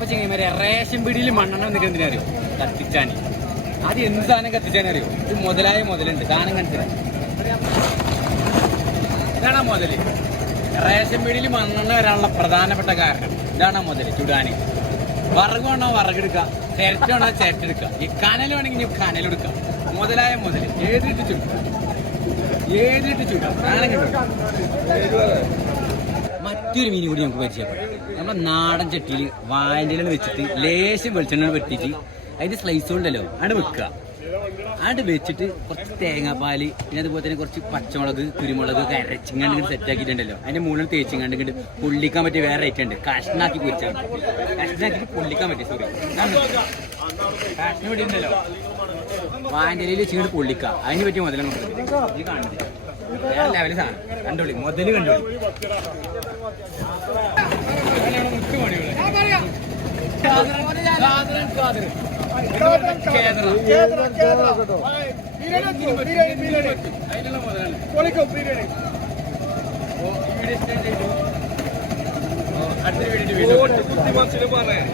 അപ്പൊ ചെങ്ങന്മാരെ റേഷൻ പിടിയിൽ മണ്ണെണ്ണ നിൽക്കുന്ന എന്തിനാ അറിയോ അത് എന്ത് സാധനം കത്തിച്ചാനറിയോ? ഇത് മുതലായ മുതലുണ്ട് സാധനം കണ്ടില്ല ഇതാണ് മുതൽ. റേഷൻ പീടിയിൽ മണ്ണെണ്ണ വരാനുള്ള പ്രധാനപ്പെട്ട കാരണം. ഇതാണ് മുതൽ ചുടാന്. വറക് വേണോ വറകെടുക്കാം ചിരട്ട വേണോ ചിരട്ടെടുക്കാം ഈ കനൽ വേണമെങ്കിൽ ഈ കനലെടുക്കാം മുതലായ മുതൽ ഏതിട്ട് ചുടാം? ഏതിട്ട് ചുടാം? സാധനം കിട്ടും മറ്റൊരു മീൻ കൂടി നമുക്ക് പരിചയപ്പെടാം. നമ്മുടെ നാടൻ ചട്ടിയിൽ വായന്റെ വെച്ചിട്ട് ലേശം വെളിച്ചെണ്ണ വെട്ടിയിട്ട് അതിന്റെ സ്ലൈസ് ഉണ്ടല്ലോ അവിടെ വെക്കുക. അവിടെ വെച്ചിട്ട് കുറച്ച് തേങ്ങാപ്പാൽ പിന്നെ അതുപോലെ തന്നെ കുറച്ച് പച്ചമുളക് കുരുമുളക് ഒക്കെ അരച്ചിങ്ങാണ്ട് സെറ്റ് ആക്കിയിട്ടുണ്ടല്ലോ. അതിന്റെ മുകളിൽ തേച്ചിങ്ങാണ്ട് ഇങ്ങോട്ട് പൊള്ളിക്കാൻ പറ്റിയ വേറെ ഐറ്റം ഉണ്ട്. കഷ്ണാക്കി പൊരിച്ചാൽ കഷ്ണാക്കി പൊള്ളിക്കാൻ പറ്റിയ സോറി കഷ്ണം ഇവിടെ ഉണ്ടല്ലോ. വെച്ചിങ്ങോട്ട് പൊള്ളിക്കുക. അതിന് പറ്റിയ മുതലാണ് ഈ കാണുന്നത് വേറെ ലെവൽ സാധനം. കണ്ടോളി മുതൽ കണ്ടോളി. അടുത്ത വീഡിയോ ബുദ്ധിമനസ്സിന് പറയാം